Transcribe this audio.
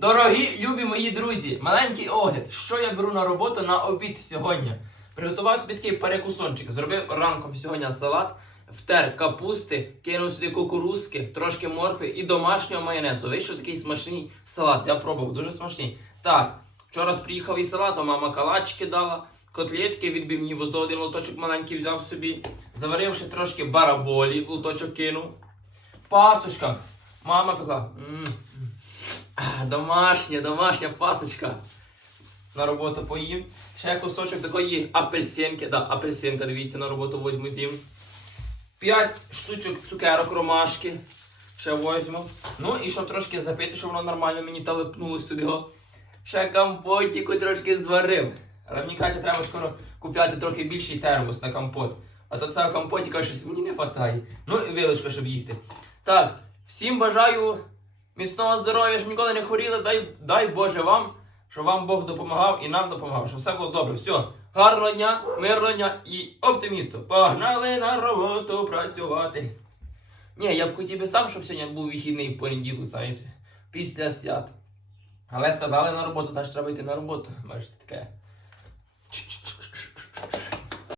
Дорогі любі мої друзі, маленький огляд, що я беру на роботу на обід сьогодні. Приготував собі такий перекусончик, зробив ранком сьогодні салат, втер капусти, кинув сюди кукурузки, трошки моркви і домашнього майонезу. Вийшов такий смачний салат. Я пробував, дуже смачний. Так, вчора приїхав і салат, а мама калачки дала, котлетки відбивні в один лоточок маленький взяв собі, заваривши трошки бараболі, в лоточок кинув. Пасочка. Мама пекла. М. А, Домашня, домашня пасочка. На роботу поїм. Ще кусочок такої апельсинки. Да, апельсинка, дивіться, на роботу возьму з'їм. П'ять штучок цукерок ромашки. Ще возьму. Ну і щоб трошки запити, щоб воно нормально мені талипнулося сюди. Ще компотіку трошки зварив. Мені кажеться, треба скоро купляти трохи більший термос на компот. А то цього компотіка щось мені не вистачає. Ну і вилочка, щоб їсти. Так, всім бажаю міцного здоров'я, щоб ніколи не хворіли. Дай, дай Боже вам, щоб вам Бог допомагав і нам допомагав, щоб все було добре. Все, гарного дня, мирного дня і оптимісту. Погнали на роботу працювати. Ні, я б хотів би сам, щоб сьогодні був вихідний понеділок, знаєте, після свят. Але сказали на роботу, значить треба йти на роботу. Бачите, таке.